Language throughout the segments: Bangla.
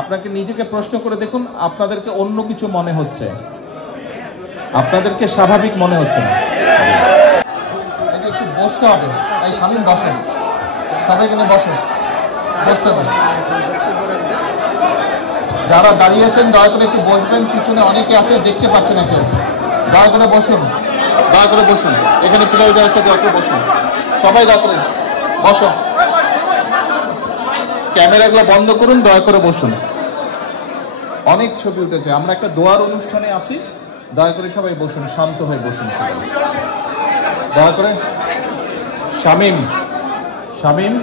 আপনাকে নিজেকে প্রশ্ন করে দেখুন, আপনাদেরকে অন্য কিছু মনে হচ্ছে, আপনাদেরকে স্বাভাবিক মনে হচ্ছে না। একটু বসতে হবে, এই শামিম বসেন, সবাই কিন্তু বসেন, বসতে হবে। যারা দাঁড়িয়েছেন দয়া করে একটু বসবেন, পিছনে অনেকে আছে দেখতে পাচ্ছে না কেউ, দয়া করে বসুন, দয়া করে বসুন। এখানে প্লেয়ার যারা আছে দয়া করে বসুন, সবাই দয়া করে বসো। ক্যামেরাগুলো বন্ধ করুন, দয়া করে বসুন। অনেক ছবি উঠেছে, আমরা একটা দোয়ার অনুষ্ঠানে আছি, দয়া করে সবাই বসুন, শান্ত হয়ে বসুন সবাই, দয়া করে। শামিম, শামিম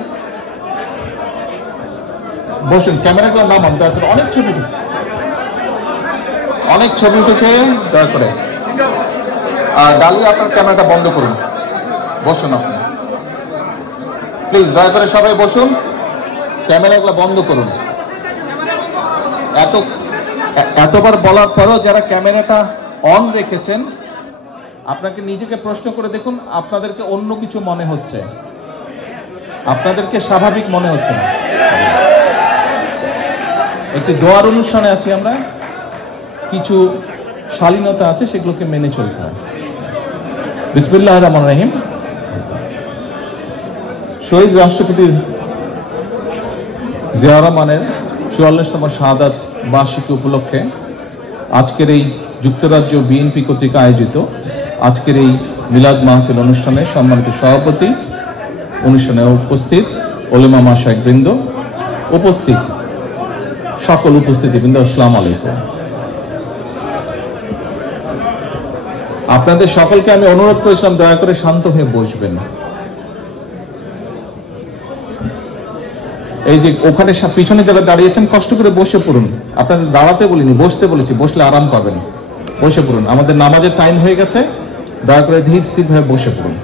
বসুন, ক্যামেরাগুলো নামান দয়া করে। অনেক ছবি উঠেছে, অনেক ছবি উঠেছে, দয়া করে। আর ডালি আপনার ক্যামেরাটা বন্ধ করুন, বসুন আপনি প্লিজ, দয়া করে সবাই বসুন, ক্যামেরাগুলো বন্ধ করুন। এতবার বলার পরও যারা ক্যামেরাটা অন রেখেছেন, আপনাকে নিজেকে প্রশ্ন করে দেখুন, আপনাদেরকে অন্য কিছু মনে হচ্ছে, আপনাদেরকে স্বাভাবিক মনে হচ্ছে না। একটি দোয়ার অনুষ্ঠানে আছি আমরা, কিছু শালীনতা আছে, সেগুলোকে মেনে চলতে হয়। বিসমিল্লাহির রহমানির রহিম। শহীদ রাষ্ট্রপতির জিয়াউর রহমানের 44তম শাহাদাত বার্ষিকী উপলক্ষে আজকের এই যুক্তরাজ্য বিএনপি কর্তৃক আয়োজিত আজকের এই মিলাদ মাহফিল অনুষ্ঠানে সম্মানিত সভাপতি, অনুষ্ঠানে উপস্থিত ওলেমা মাশায়েখ বৃন্দ, উপস্থিত সকল উপস্থিতিবৃন্দ, আসসালামু আলাইকুম। আপনাদের সকলকে আমি অনুরোধ করেছিলাম দয়া করে শান্ত হয়ে বসবেন। এই যে ওখানে পিছনে যারা দাঁড়িয়েছেন, কষ্ট করে বসে পড়ুন। আপনাদের দাঁড়াতে বলিনি, বসতে বলেছি, বসলে আরাম পাবেন, বসে পড়ুন। আমাদের নামাজের টাইম হয়ে গেছে, দয়া করে ধীর স্থির ভাবে বসে পড়ুন।